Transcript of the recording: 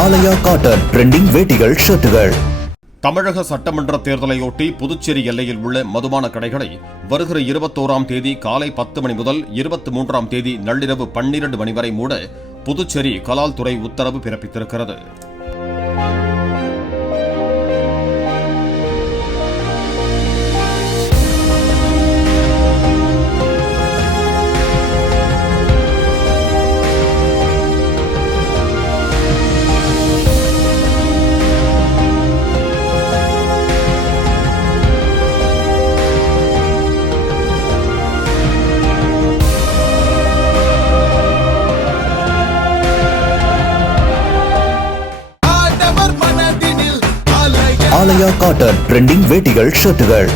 ஆலயா cotton trending வேட்டிகள் ஷர்ட்டுகள். தமிழக சட்டமன்ற தேர்தலையொட்டி புதுச்சேரி எல்லையில் உள்ள மதுபான கடைகளை வருகிற 21ஆம் தேதி காலை 10 மணி முதல் 23ஆம் தேதி நள்ளிரவு 12 மணி வரை மூட புதுச்சேரி கலால் துறை உத்தரவு பிறப்பித்திருக்கிறது. ஆலயா காட்டன் ட்ரெண்டிங் வேட்டிகள் ஷர்ட்டுகள்.